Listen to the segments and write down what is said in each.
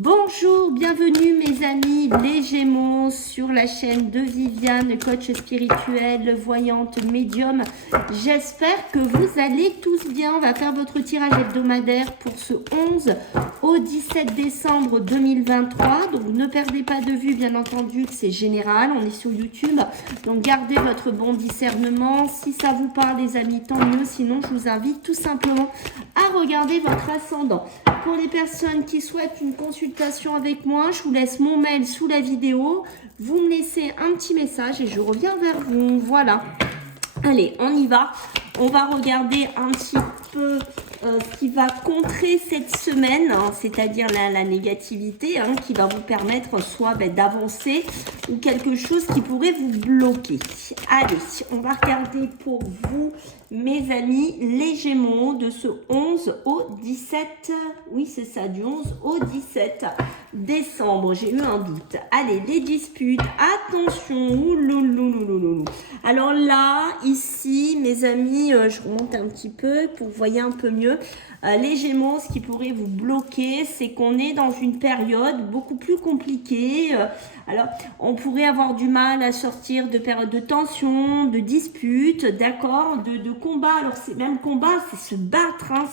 Bonjour, bienvenue mes amis les Gémeaux sur la chaîne de Viviane, coach spirituelle, voyante, médium. J'espère que vous allez tous bien. On va faire votre tirage hebdomadaire pour ce 11 au 17 décembre 2023. Donc ne perdez pas de vue, bien entendu, que c'est général. On est sur YouTube, donc gardez votre bon discernement. Si ça vous parle les amis, tant mieux. Sinon, je vous invite tout simplement à regarder votre ascendant. Pour les personnes qui souhaitent une consultation avec moi, je vous laisse mon mail sous la vidéo. Vous me laissez un petit message et je reviens vers vous. Voilà. Allez, on y va. On va regarder un petit peu ce qui va contrer cette semaine, hein, c'est-à-dire la négativité, hein, qui va vous permettre soit d'avancer ou quelque chose qui pourrait vous bloquer. Allez, on va regarder pour vous, mes amis, les Gémeaux de ce 11 au 17, oui c'est ça, du 11 au 17 décembre, j'ai eu un doute. Allez, les disputes, attention, oulouloulouloulou. Alors là, ici, mes amis, je remonte un petit peu pour que vous voyez un peu mieux. Les Gémeaux, ce qui pourrait vous bloquer, c'est qu'on est dans une période beaucoup plus compliquée. Alors, on pourrait avoir du mal à sortir de périodes de tension, de disputes, d'accord, de combats. Alors, c'est même combat, c'est se battre, hein,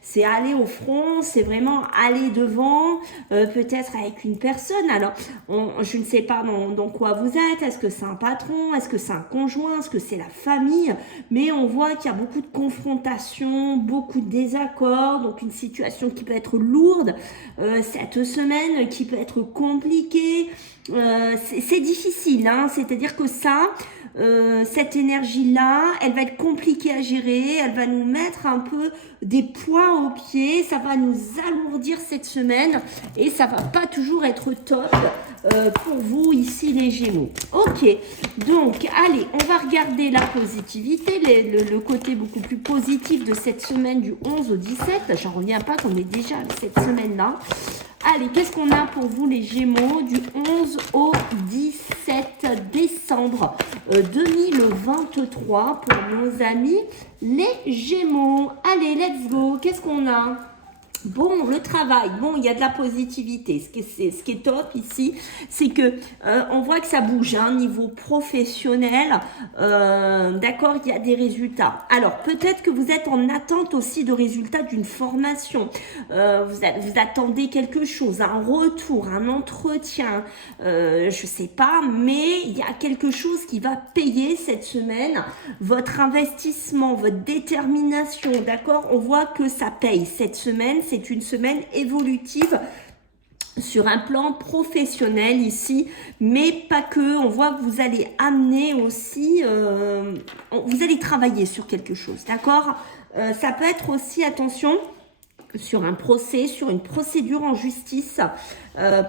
c'est aller au front, c'est vraiment aller devant, peut-être avec une personne. Alors, je ne sais pas dans quoi vous êtes. Est-ce que c'est un patron? Est-ce que c'est un conjoint? Est-ce que c'est la famille? Mais on voit qu'il y a beaucoup de confrontations, beaucoup de désaccords, donc une situation qui peut être lourde, cette semaine qui peut être compliquée. C'est difficile, hein, c'est-à-dire que ça, cette énergie-là, elle va être compliquée à gérer, elle va nous mettre un peu des poids aux pieds, ça va nous alourdir cette semaine et ça va pas toujours être top pour vous ici les Gémeaux. Ok, donc allez, on va regarder la positivité, le côté beaucoup plus positif de cette semaine du 11 au 17. J'en reviens pas qu'on est déjà cette semaine-là. Allez, qu'est-ce qu'on a pour vous les Gémeaux du 11 au 17 décembre 2023 pour nos amis les Gémeaux. Allez, let's go. Qu'est-ce qu'on a? Bon, le travail, bon, il y a de la positivité. Ce qui est top ici, c'est que on voit que ça bouge, hein, niveau professionnel. D'accord, il y a des résultats. Alors, peut-être que vous êtes en attente aussi de résultats d'une formation. Vous attendez quelque chose, un retour, un entretien, je sais pas, mais il y a quelque chose qui va payer cette semaine. Votre investissement, votre détermination, d'accord, on voit que ça paye cette semaine. C'est une semaine évolutive sur un plan professionnel ici, mais pas que. On voit que vous allez amener aussi, vous allez travailler sur quelque chose, d'accord. Ça peut être aussi, attention, sur un procès, sur une procédure en justice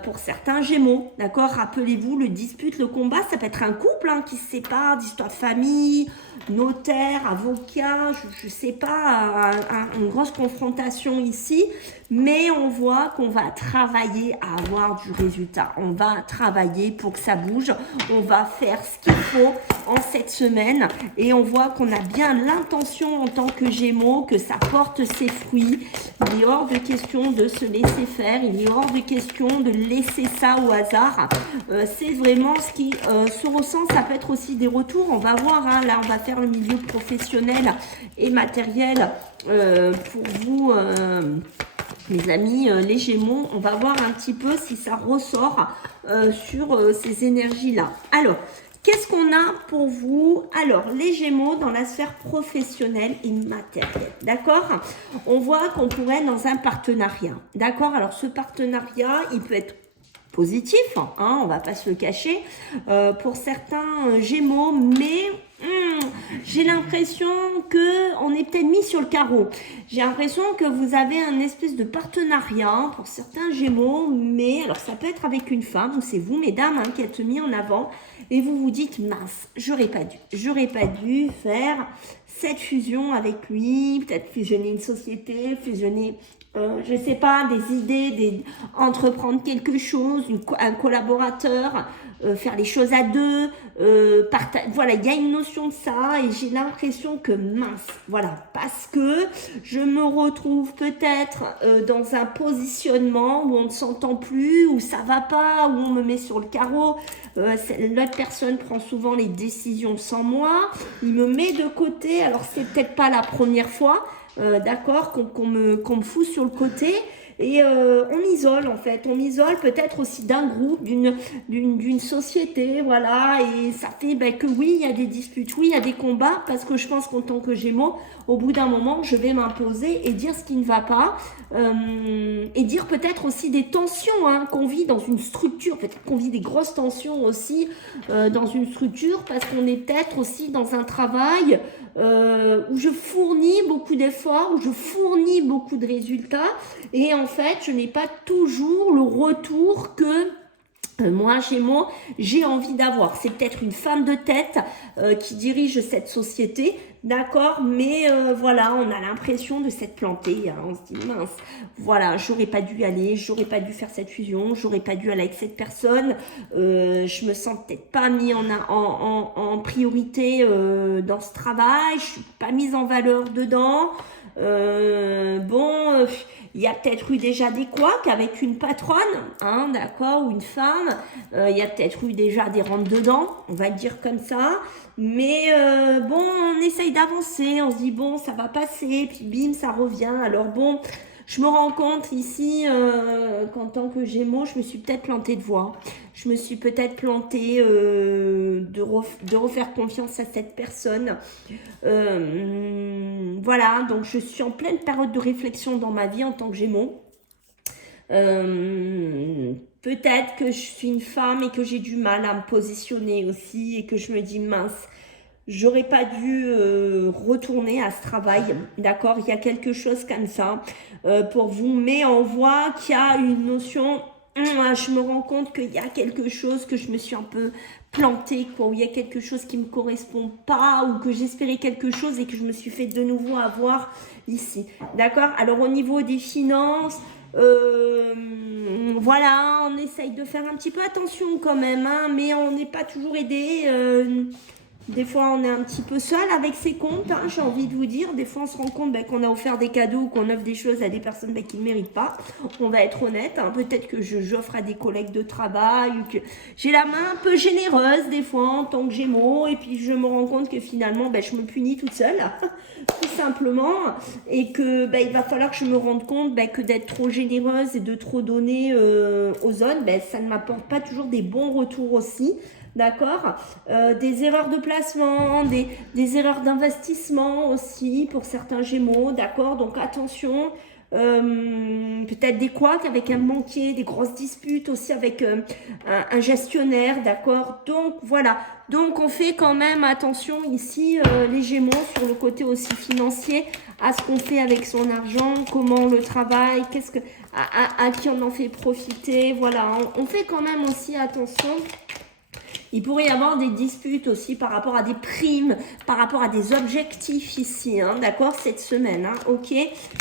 pour certains Gémeaux, d'accord. Rappelez-vous, le dispute, le combat, ça peut être un couple hein, qui se sépare, d'histoire de famille, notaire, avocat, je sais pas, une grosse confrontation ici, mais on voit qu'on va travailler à avoir du résultat. On va travailler pour que ça bouge, on va faire ce qu'il faut en cette semaine et on voit qu'on a bien l'intention en tant que Gémeaux que ça porte ses fruits. Il est hors de question de se laisser faire, il est hors de question de laisser ça au hasard. C'est vraiment ce qui se ressent. Ça peut être aussi des retours, on va voir, hein, là on va faire le milieu professionnel et matériel pour vous mes amis les Gémeaux. On va voir un petit peu si ça ressort sur ces énergies là. Alors, qu'est-ce qu'on a pour vous? Alors, les Gémeaux dans la sphère professionnelle et matérielle, d'accord. On voit qu'on pourrait être dans un partenariat, d'accord. Alors, ce partenariat, il peut être positif, hein, on va pas se le cacher, pour certains Gémeaux, mais j'ai l'impression que on est peut-être mis sur le carreau. J'ai l'impression que vous avez un espèce de partenariat pour certains Gémeaux, mais alors ça peut être avec une femme, ou c'est vous, mesdames, hein, qui êtes mis en avant, et vous vous dites, mince, j'aurais pas dû faire cette fusion avec lui, peut-être fusionner une société, fusionner je sais pas, des idées, entreprendre quelque chose, un collaborateur, faire les choses à deux, voilà, il y a une notion de ça et j'ai l'impression que mince, voilà, parce que je me retrouve peut-être dans un positionnement où on ne s'entend plus, où ça va pas, où on me met sur le carreau, l'autre personne prend souvent les décisions sans moi, il me met de côté, alors c'est peut-être pas la première fois, d'accord, qu'on me fout sur le côté et on m'isole en fait, on m'isole peut-être aussi d'un groupe, d'une société, voilà, et ça fait que oui, il y a des disputes, oui, il y a des combats, parce que je pense qu'en tant que Gémeaux, au bout d'un moment, je vais m'imposer et dire ce qui ne va pas, et dire peut-être aussi des tensions qu'on vit dans une structure, peut-être qu'on vit des grosses tensions aussi dans une structure, parce qu'on est peut-être aussi dans un travail où je fournis beaucoup d'efforts, où je fournis beaucoup de résultats, et en fait, je n'ai pas toujours le retour que moi, Gémeaux, j'ai envie d'avoir. C'est peut-être une femme de tête qui dirige cette société, d'accord, mais voilà, on a l'impression de s'être planté. Hein, on se dit, mince, voilà, j'aurais pas dû aller, j'aurais pas dû faire cette fusion, j'aurais pas dû aller avec cette personne, je me sens peut-être pas mis en priorité dans ce travail, je suis pas mise en valeur dedans. Il y a peut-être eu déjà des couacs avec une patronne, hein, d'accord, ou une femme. Il y a peut-être eu déjà des rentre-dedans, on va le dire comme ça. Mais on essaye d'avancer, on se dit bon, ça va passer, puis bim, ça revient. Alors bon, je me rends compte ici qu'en tant que Gémeaux, je me suis peut-être plantée de voie. Je me suis peut-être plantée de refaire confiance à cette personne. Voilà, donc je suis en pleine période de réflexion dans ma vie en tant que Gémeaux. Peut-être que je suis une femme et que j'ai du mal à me positionner aussi et que je me dis mince, j'aurais pas dû retourner à ce travail, d'accord, il y a quelque chose comme ça pour vous, mais on voit qu'il y a une notion, je me rends compte qu'il y a quelque chose que je me suis un peu plantée, quoi, où il y a quelque chose qui me correspond pas, ou que j'espérais quelque chose et que je me suis fait de nouveau avoir ici, d'accord. Alors au niveau des finances, voilà, on essaye de faire un petit peu attention quand même, hein, mais on n'est pas toujours aidé. Des fois, on est un petit peu seul avec ses comptes, hein, j'ai envie de vous dire. Des fois, on se rend compte qu'on a offert des cadeaux ou qu'on offre des choses à des personnes qui ne méritent pas. On va être honnête. Hein. Peut-être que j'offre à des collègues de travail ou que j'ai la main un peu généreuse des fois en tant que Gémeaux. Et puis, je me rends compte que finalement, je me punis toute seule, tout simplement. Et que il va falloir que je me rende compte que d'être trop généreuse et de trop donner aux autres, ça ne m'apporte pas toujours des bons retours aussi. D'accord, des erreurs de placement, des erreurs d'investissement aussi pour certains Gémeaux, d'accord, donc attention, peut-être des couacs avec un banquier, des grosses disputes aussi avec un gestionnaire, d'accord, donc voilà, donc on fait quand même attention ici les Gémeaux sur le côté aussi financier, à ce qu'on fait avec son argent, comment on le travaille, à qui on en fait profiter, voilà, on fait quand même aussi attention. Il pourrait y avoir des disputes aussi par rapport à des primes, par rapport à des objectifs ici, hein, d'accord, cette semaine, hein, ok.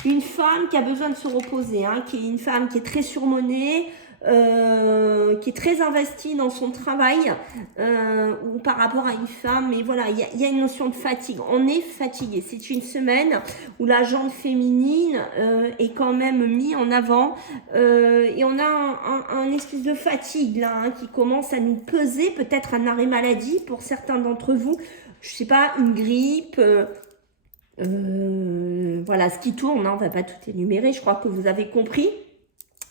Une femme qui a besoin de se reposer, hein, qui est une femme qui est très surmonnée, qui est très investie dans son travail, ou par rapport à une femme, mais voilà, il y a une notion de fatigue. On est fatigué. C'est une semaine où la jante féminine est quand même mise en avant, et on a un espèce de fatigue là, hein, qui commence à nous peser, peut-être un arrêt maladie pour certains d'entre vous. Je sais pas, une grippe. Voilà, ce qui tourne, hein, on va pas tout énumérer. Je crois que vous avez compris.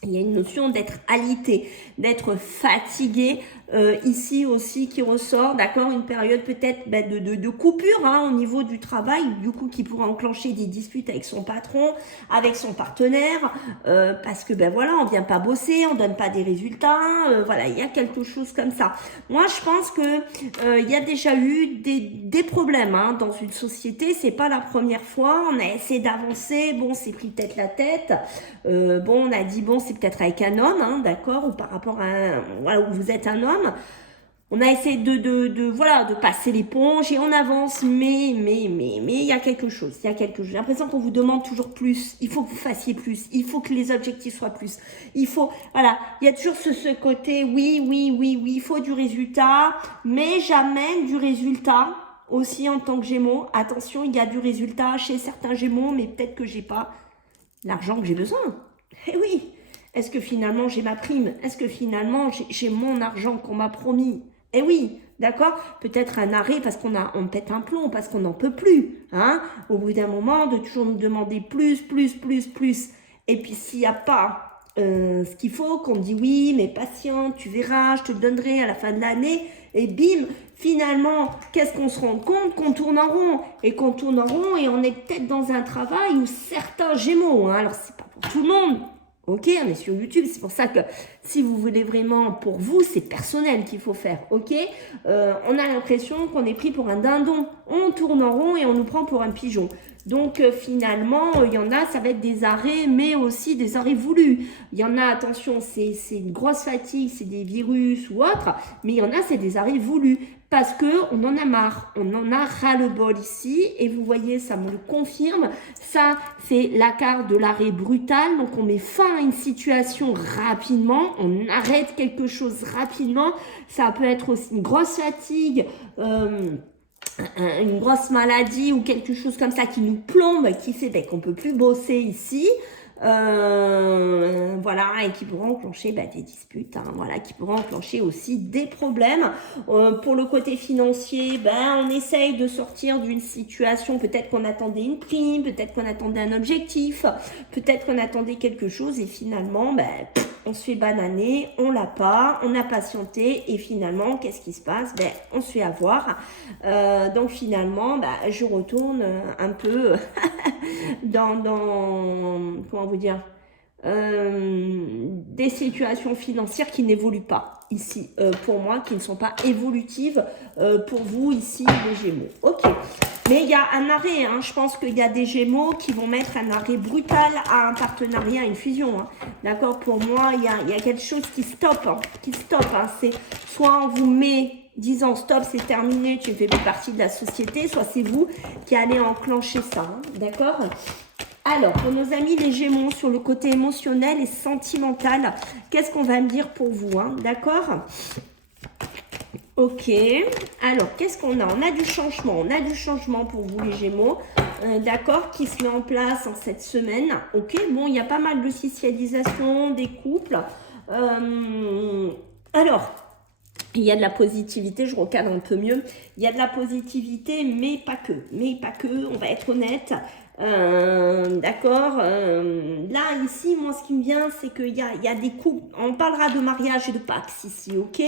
Il y a une notion d'être alité, d'être fatigué, ici aussi qui ressort, d'accord, une période peut-être de coupure hein, au niveau du travail, du coup qui pourrait enclencher des disputes avec son patron, avec son partenaire, parce que voilà, on vient pas bosser, on donne pas des résultats, voilà, il y a quelque chose comme ça. Moi, je pense que il y a déjà eu des problèmes hein, dans une société, c'est pas la première fois, on a essayé d'avancer, bon, c'est pris peut-être la tête, on a dit bon, c'est peut-être avec un homme, hein, d'accord, ou par rapport à voilà, où vous êtes un homme. On a essayé voilà, de passer l'éponge et on avance, mais il y a quelque chose, il y a quelque chose. J'ai l'impression qu'on vous demande toujours plus, il faut que vous fassiez plus, il faut que les objectifs soient plus, il faut, voilà, il y a toujours ce côté, oui, il faut du résultat, mais j'amène du résultat aussi en tant que Gémeaux. Attention, il y a du résultat chez certains Gémeaux, mais peut-être que j'ai pas l'argent que j'ai besoin. Eh oui, est-ce que finalement j'ai ma prime? Est-ce que finalement j'ai mon argent qu'on m'a promis? Eh oui, d'accord. Peut-être un arrêt parce on pète un plomb, parce qu'on n'en peut plus. Hein, au bout d'un moment, de toujours nous demander plus. Et puis s'il n'y a pas ce qu'il faut, qu'on dit oui, mais patiente, tu verras, je te le donnerai à la fin de l'année. Et bim, finalement, qu'est-ce qu'on se rend compte? Qu'on tourne en rond. Et qu'on tourne en rond et on est peut-être dans un travail où certains Gémeaux, hein, alors c'est pas pour tout le monde. Ok, on est sur YouTube, c'est pour ça que si vous voulez vraiment pour vous, c'est personnel qu'il faut faire, ok. On a l'impression qu'on est pris pour un dindon, on tourne en rond et on nous prend pour un pigeon. Donc finalement, il y en a, ça va être des arrêts, mais aussi des arrêts voulus. Il y en a, attention, c'est une grosse fatigue, c'est des virus ou autre, mais il y en a, c'est des arrêts voulus. Parce qu'on en a marre, on en a ras-le-bol ici, et vous voyez, ça me le confirme, ça c'est la carte de l'arrêt brutal, donc on met fin à une situation rapidement, on arrête quelque chose rapidement, ça peut être aussi une grosse fatigue, une grosse maladie ou quelque chose comme ça qui nous plombe, qui fait qu'on ne peut plus bosser ici. Voilà, et qui pourront enclencher des disputes, hein, voilà, qui pourront enclencher aussi des problèmes. Pour le côté financier, on essaye de sortir d'une situation, peut-être qu'on attendait une prime, peut-être qu'on attendait un objectif, peut-être qu'on attendait quelque chose et finalement, on se fait bananer, on l'a pas, on a patienté et finalement, qu'est-ce qui se passe? On se fait avoir. Donc finalement, je retourne un peu dans comment vous dire, des situations financières qui n'évoluent pas ici pour moi, qui ne sont pas évolutives pour vous ici les Gémeaux. Ok, mais il y a un arrêt, hein. Je pense qu'il y a des Gémeaux qui vont mettre un arrêt brutal à un partenariat, à une fusion, hein. D'accord, pour moi il y a quelque chose qui stoppe, hein. C'est soit on vous met disant stop, c'est terminé, tu ne fais plus partie de la société, soit c'est vous qui allez enclencher ça, hein. D'accord. Alors, pour nos amis les Gémeaux, sur le côté émotionnel et sentimental, qu'est-ce qu'on va me dire pour vous, hein? D'accord. Ok. Alors, qu'est-ce qu'on a? On a du changement pour vous les Gémeaux, d'accord, qui se met en place en cette semaine. Ok, bon, il y a pas mal de socialisation des couples. Alors, il y a de la positivité, je recadre un peu mieux. Il y a de la positivité, mais pas que, on va être honnête. D'accord. Là, ici, moi, ce qui me vient, c'est qu'il y a des couples. On parlera de mariage et de Pax ici, ok?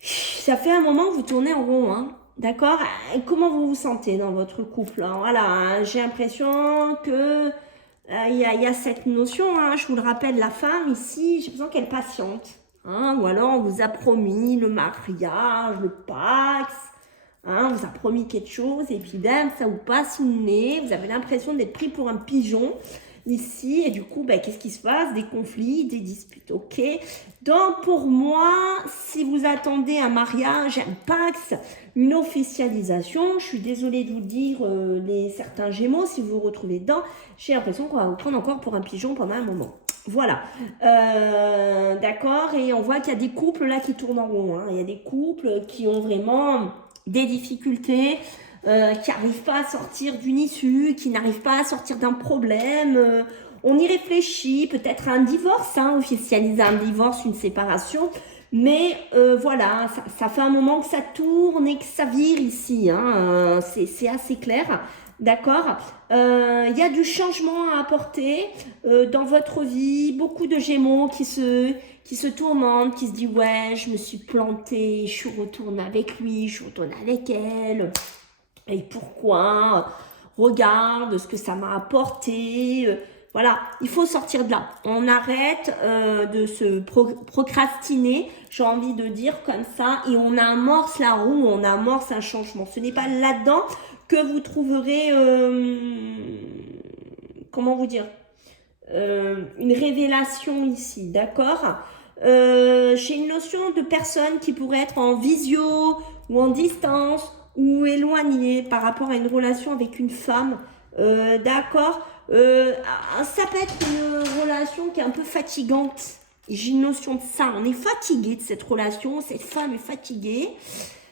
Ça fait un moment que vous tournez en rond, hein. D'accord. Comment vous vous sentez dans votre couple, hein? Voilà, hein, j'ai l'impression que il y a cette notion, hein, je vous le rappelle, la femme ici, j'ai besoin qu'elle patiente. Hein, ou alors on vous a promis le mariage, le Pax, hein, on vous a promis quelque chose et puis ça vous passe sous le nez, vous avez l'impression d'être pris pour un pigeon ici et du coup qu'est-ce qui se passe? Des conflits, des disputes, ok. Donc pour moi, si vous attendez un mariage, un Pax, une officialisation, je suis désolée de vous dire certains Gémeaux, si vous vous retrouvez dedans, j'ai l'impression qu'on va vous prendre encore pour un pigeon pendant un moment. Voilà, d'accord, et on voit qu'il y a des couples là qui tournent en rond, hein. Il y a des couples qui ont vraiment des difficultés, qui n'arrivent pas à sortir d'une issue, qui n'arrivent pas à sortir d'un problème, on y réfléchit, peut-être à un divorce, hein, officialiser un divorce, une séparation, mais voilà, ça fait un moment que ça tourne et que ça vire ici, hein, c'est assez clair. D'accord. Il y a du changement à apporter dans votre vie. Beaucoup de Gémeaux qui se tourmentent, qui se disent ouais, je me suis plantée, je suis retournée avec lui, je suis retournée avec elle. Et pourquoi? Regarde ce que ça m'a apporté. Voilà, il faut sortir de là. On arrête de se procrastiner, j'ai envie de dire comme ça, et on amorce la roue, on amorce un changement. Ce n'est pas là-dedans que vous trouverez, comment vous dire, une révélation ici, d'accord? J'ai une notion de personne qui pourrait être en visio ou en distance ou éloignée par rapport à une relation avec une femme. D'accord. Ça peut être une relation qui est un peu fatigante. J'ai une notion de ça. On est fatigué de cette relation. Cette femme est fatiguée.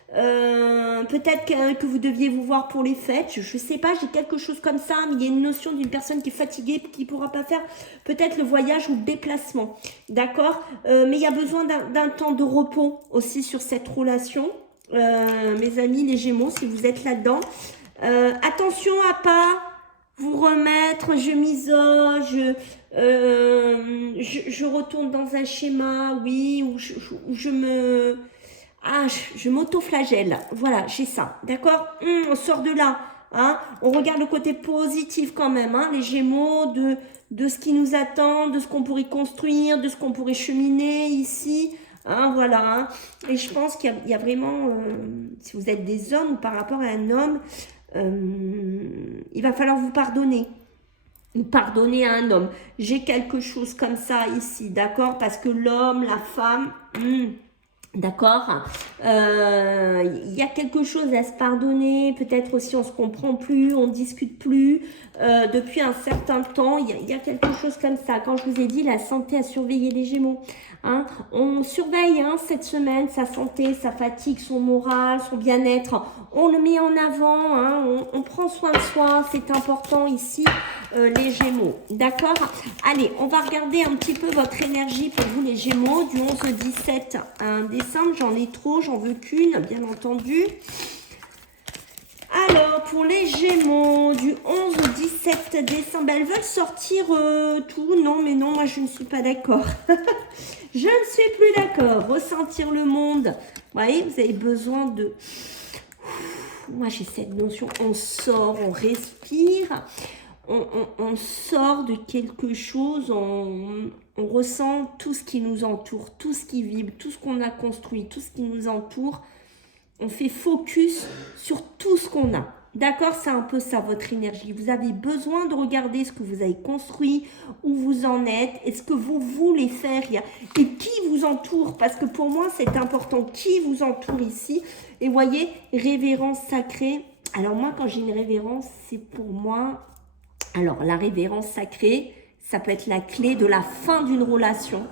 Peut-être que vous deviez vous voir pour les fêtes, je sais pas, j'ai quelque chose comme ça, mais il y a une notion d'une personne qui est fatiguée, qui pourra pas faire peut-être le voyage ou le déplacement, d'accord, mais il y a besoin d'un temps de repos aussi sur cette relation, mes amis les Gémeaux, si vous êtes là-dedans. Attention à pas vous remettre, je m'isole, je retourne dans un schéma, oui, où je me... Ah, je m'auto-flagelle. Voilà, j'ai ça. D'accord. On sort de là. Hein. On regarde le côté positif quand même. Hein, les Gémeaux, de ce qui nous attend, de ce qu'on pourrait construire, de ce qu'on pourrait cheminer ici. Hein, voilà. Hein. Et je pense qu'il y a vraiment, si vous êtes des hommes par rapport à un homme, il va falloir vous pardonner. Pardonner à un homme. J'ai quelque chose comme ça ici. D'accord. Parce que l'homme, la femme... D'accord. Il y a quelque chose à se pardonner. Peut-être aussi on se comprend plus, on discute plus depuis un certain temps. Il y a quelque chose comme ça. Quand je vous ai dit la santé à surveiller les Gémeaux. Hein, on surveille cette semaine sa santé, sa fatigue, son moral, son bien-être. On le met en avant. Hein, on prend soin de soi. C'est important ici. Les Gémeaux, d'accord. Allez, on va regarder un petit peu votre énergie pour vous les Gémeaux du 11 au 17 décembre. J'en ai trop, j'en veux qu'une, bien entendu. Alors, pour les Gémeaux du 11 au 17 décembre, elles veulent sortir tout. Non, mais non, moi je ne suis pas d'accord. Je ne suis plus d'accord. Ressentir le monde. Vous voyez, vous avez besoin de... Moi j'ai cette notion, on sort, on respire. On sort de quelque chose, on ressent tout ce qui nous entoure, tout ce qui vibre, tout ce qu'on a construit, tout ce qui nous entoure. On fait focus sur tout ce qu'on a. D'accord, c'est un peu ça votre énergie. Vous avez besoin de regarder ce que vous avez construit, où vous en êtes, et ce que vous voulez faire, et qui vous entoure. Parce que pour moi, c'est important qui vous entoure ici. Et voyez, révérence sacrée. Alors moi, quand j'ai une révérence, c'est pour moi... Alors, la révérence sacrée, ça peut être la clé de la fin d'une relation.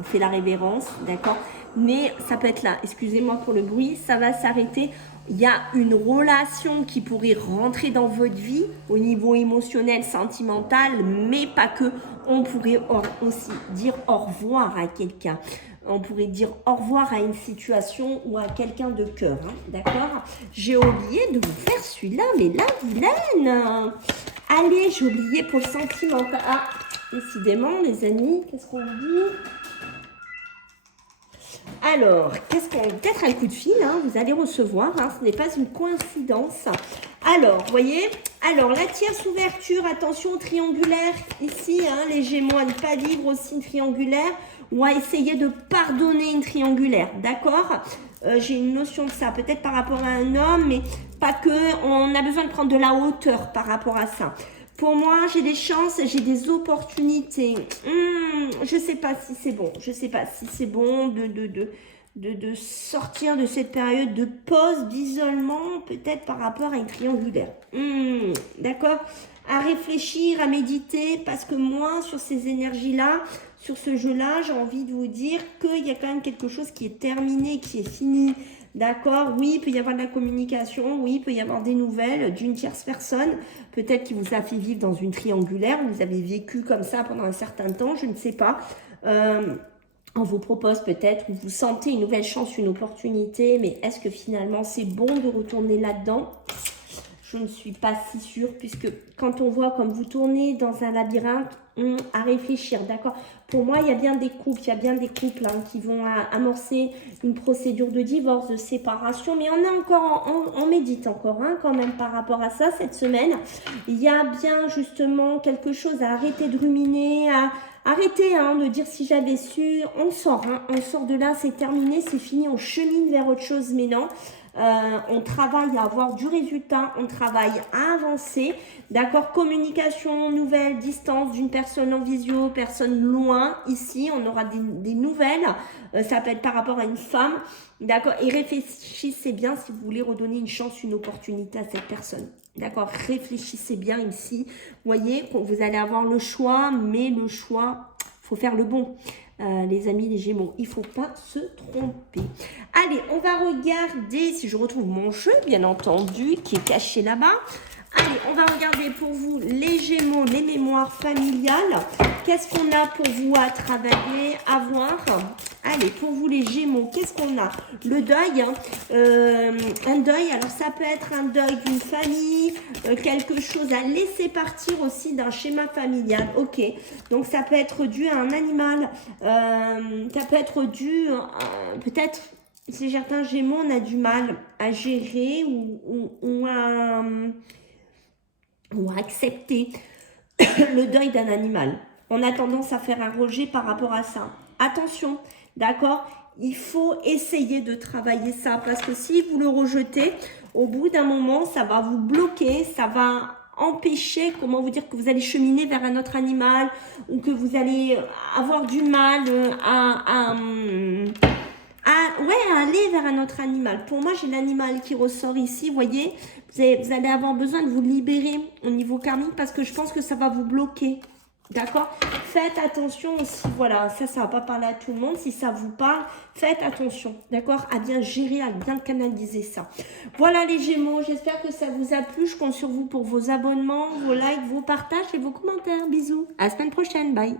On fait la révérence, d'accord? Mais ça peut être là, excusez-moi pour le bruit, ça va s'arrêter. Il y a une relation qui pourrait rentrer dans votre vie au niveau émotionnel, sentimental, mais pas que. On pourrait aussi dire au revoir à quelqu'un. On pourrait dire au revoir à une situation ou à quelqu'un de cœur, hein, d'accord? J'ai oublié de vous faire celui-là, mais la vilaine. Allez, j'ai oublié pour le sentiment. Ah, décidément, les amis, qu'est-ce qu'on dit? Alors, qu'est-ce qu'on... Peut-être un coup de fil, hein, vous allez recevoir, hein, ce n'est pas une coïncidence. Alors, vous voyez, alors la tierce ouverture, attention, triangulaire, ici, hein, les Gémeaux à ne pas vivre aussi une triangulaire, ou à essayer de pardonner une triangulaire, d'accord? J'ai une notion de ça, peut-être par rapport à un homme, mais pas que, on a besoin de prendre de la hauteur par rapport à ça. Pour moi, j'ai des chances, j'ai des opportunités. Je ne sais pas si c'est bon. Je ne sais pas si c'est bon de sortir de cette période de pause, d'isolement, peut-être par rapport à une triangulaire. D'accord? À réfléchir, à méditer, parce que moi, sur ces énergies-là, sur ce jeu-là, j'ai envie de vous dire qu'il y a quand même quelque chose qui est terminé, qui est fini. D'accord, oui, il peut y avoir de la communication, oui, il peut y avoir des nouvelles d'une tierce personne, peut-être qui vous a fait vivre dans une triangulaire, vous avez vécu comme ça pendant un certain temps, je ne sais pas. On vous propose peut-être, vous sentez une nouvelle chance, une opportunité, mais est-ce que finalement c'est bon de retourner là-dedans? Je ne suis pas si sûre, puisque quand on voit comme vous tournez dans un labyrinthe, à réfléchir, d'accord? Pour moi, il y a bien des couples, qui vont amorcer une procédure de divorce, de séparation, mais on est encore, on médite encore, hein, quand même par rapport à ça cette semaine. Il y a bien justement quelque chose à arrêter de ruminer, à arrêter de dire si j'avais su, on sort de là, c'est terminé, c'est fini, on chemine vers autre chose, mais non. on travaille à avoir du résultat, on travaille à avancer, d'accord? Communication nouvelle, distance d'une personne en visio, personne loin, ici, on aura des nouvelles, ça peut être par rapport à une femme, d'accord? Et réfléchissez bien si vous voulez redonner une chance, une opportunité à cette personne. D'accord, réfléchissez bien ici. Vous voyez, vous allez avoir le choix, mais le choix, il faut faire le bon. Les amis, les Gémeaux, il ne faut pas se tromper. Allez, on va regarder si je retrouve mon jeu, bien entendu, qui est caché là-bas. Allez, on va regarder pour vous les Gémeaux, les mémoires familiales. Qu'est-ce qu'on a pour vous à travailler, à voir? Allez, pour vous les Gémeaux, qu'est-ce qu'on a? Le deuil, hein. Un deuil, alors ça peut être un deuil d'une famille, quelque chose à laisser partir aussi d'un schéma familial. Ok, donc ça peut être dû à un animal, ça peut être dû, peut-être, chez certains Gémeaux, on a du mal à gérer ou à accepter le deuil d'un animal. On a tendance à faire un rejet par rapport à ça. Attention, d'accord? Il faut essayer de travailler ça parce que si vous le rejetez, au bout d'un moment, ça va vous bloquer, ça va empêcher, comment vous dire, que vous allez cheminer vers un autre animal ou que vous allez avoir du mal à aller vers un autre animal. Pour moi, j'ai l'animal qui ressort ici, vous voyez, vous allez avoir besoin de vous libérer au niveau karmique parce que je pense que ça va vous bloquer. D'accord? Faites attention aussi, voilà, ça va pas parler à tout le monde. Si ça vous parle, faites attention, d'accord? À bien gérer, à bien canaliser ça. Voilà les Gémeaux, j'espère que ça vous a plu. Je compte sur vous pour vos abonnements, vos likes, vos partages et vos commentaires. Bisous, à la semaine prochaine, bye!